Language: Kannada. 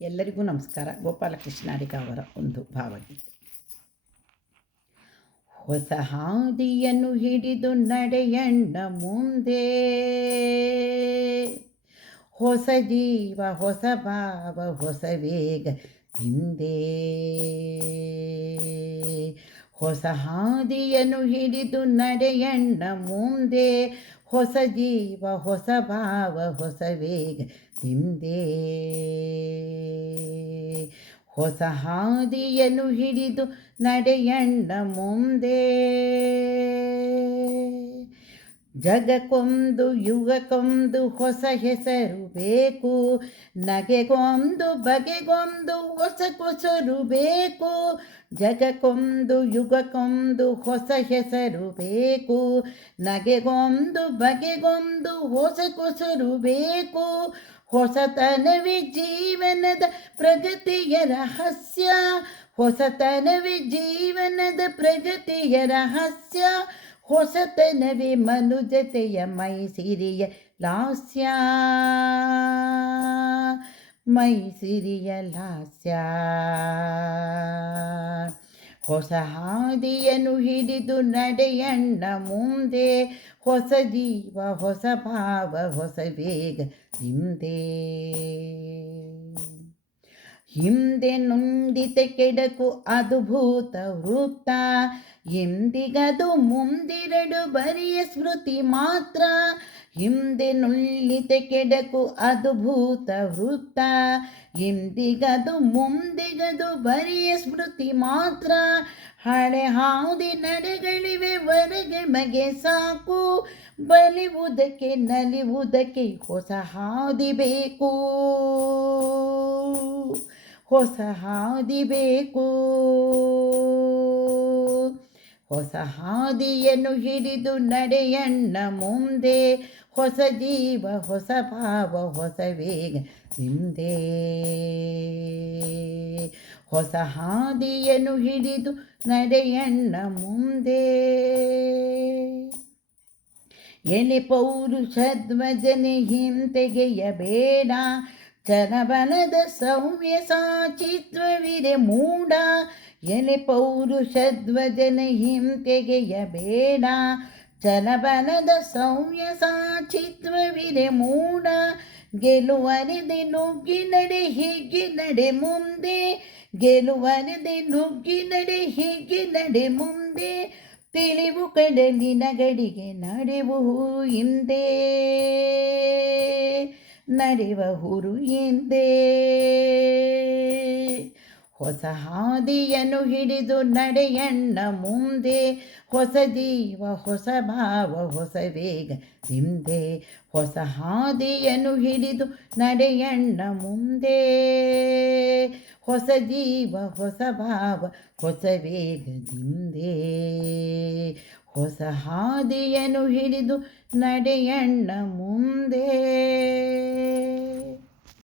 ಎಲ್ಲರಿಗೂ ನಮಸ್ಕಾರ. ಗೋಪಾಲಕೃಷ್ಣ ಅಡಿಗ ಅವರ ಒಂದು ಭಾವಗೀತೆ. ಹೊಸ ಹಾದಿಯನ್ನು ಹಿಡಿದು ನಡೆಯಣ್ಣ ಮುಂದೆ, ಹೊಸ ಜೀವ ಹೊಸ ಭಾವ ಹೊಸ ವೇಗ ಹಿಂದೆ. ಹೊಸ ಹಾದಿಯನ್ನು ಹಿಡಿದು ನಡೆಯಣ್ಣ ಮುಂದೆ, ಹೊಸ ಜೀವ ಹೊಸ ಭಾವ ಹೊಸ ವೇಗ ಹಿಂದೆ. ಹೊಸ ಹಾದಿಯನ್ನು ಹಿಡಿದು ನಡೆಯಣ್ಣ ಮುಂದೆ, ಜಗಕ್ಕೊಂದು ಯುಗಕ್ಕೊಂದು ಹೊಸ ಹೆಸರು ಬೇಕು, ನಗೆಗೊಂದು ಬಗೆಗೊಂದು ಹೊಸ ಕೊಸರು ಬೇಕು. ಜಗಕ್ಕೊಂದು ಯುಗಕ್ಕೊಂದು ಹೊಸ ಹೆಸರು ಬೇಕು, ನಗೆಗೊಂದು ಬಗೆಗೊಂದು ಹೊಸ ಕೊಸರು ಬೇಕು. ಹೊಸತನವೇ ಜೀವನದ ಪ್ರಗತಿಯ ರಹಸ್ಯ, ಹೊಸತನವೇ ಜೀವನದ ಪ್ರಗತಿಯ ರಹಸ್ಯ. ಹೊಸತನವೇ ಮನುಜತೆಯ ಮೈಸಿರಿಯ ಲಾಸ್ಯ, ಮೈಸಿರಿಯ ಲಾಸ್ಯ. ಹೊಸ ಹಾದಿಯನ್ನು ಹಿಡಿದು ನಡೆಯಣ್ಣ ಮುಂದೆ, ಹೊಸ ಜೀವ ಹೊಸ ಭಾವ ಹೊಸ ವೇಗ ಹಿಂದೆ. ಹಿಂದೆ ನೊಂದಿತ ಕೆಡಕು ಅದು ಭೂತ ವೃತ್ತ, ಎಂದಿಗದು ಮುಂದಿರಡು ಬರಿಯ ಸ್ಮೃತಿ ಮಾತ್ರ. ಹಿಂದೆ ನುಳ್ಳಿತ ಕೆಡಕು ಅದು ಭೂತ ವೃತ್ತ, ಎಂದಿಗದು ಮುಂದಿಗದು ಬರಿಯ ಸ್ಮೃತಿ ಮಾತ್ರ. ಹಳೆ ಹಾದಿ ನಡೆಗಳಿವೆ ವರೆಗೆ ಮಗೆ ಸಾಕು, ಬಲಿವುದಕ್ಕೆ ನಲಿವುದಕ್ಕೆ ಹೊಸ ಹಾದಿ ಬೇಕು, ಹೊಸ ಹಾದಿ ಬೇಕು. ಹೊಸ ಹಾದಿಯನ್ನು ಹಿಡಿದು ನಡೆಯಣ್ಣ ಮುಂದೆ, ಹೊಸ ಜೀವ ಹೊಸ ಭಾವ ಹೊಸ ವೇಗ ಹಿಂದೆ. ಹೊಸ ಹಾದಿಯನ್ನು ಹಿಡಿದು ನಡೆಯಣ್ಣ ಮುಂದೆ. ಎಲೆ ಪೌರುಷಧ್ವಜನೆ ಹಿಂತೆಗೆಯಬೇಡ, ಚಲಬಲದ ಸೌಮ್ಯ ಸಾಚಿತ್ವವಿದೆ ಮೂಢ. ಎಲೆ ಪೌರುಷಧ್ವಜನ ಹಿಂತೆಗೆಯಬೇಡ, ಚಲಬಲದ ಸೌಮ್ಯ ಸಾಚಿತ್ವವಿದೆ ಮೂಢ. ಗೆಲುವರಿದೆ ನುಗ್ಗಿ ನಡೆ ಹೀಗೆ ನಡೆ ಮುಂದೆ, ಗೆಲುವರಿದೆ ನುಗ್ಗಿ ನಡೆ ಹೀಗೆ ನಡೆ ಮುಂದೆ. ತಿಳಿವು ಕಡಲಿನ ಗಡಿಗೆ ನಡೆವು ಹಿಂದೆ, ನಡೆವ ಹುರು ಹಿಂದೆ. ಹೊಸ ಹಾದಿಯನ್ನು ಹಿಡಿದು ನಡೆಯಣ್ಣ ಮುಂದೆ, ಹೊಸ ಜೀವ ಹೊಸ ಭಾವ ಹೊಸ ವೇಗ ಹಿಂದೆ. ಹೊಸ ಹಾದಿಯನ್ನು ಹಿಡಿದು ನಡೆಯಣ್ಣ ಮುಂದೆ, ಹೊಸ ಜೀವ ಹೊಸ ಭಾವ ಹೊಸ ವೇಗ ಹಿಂದೆ. ಹೊಸ ಹಾದಿಯನ್ನು ಹಿಡಿದು ನಡೆಯಣ್ಣ ಮುಂದೆ.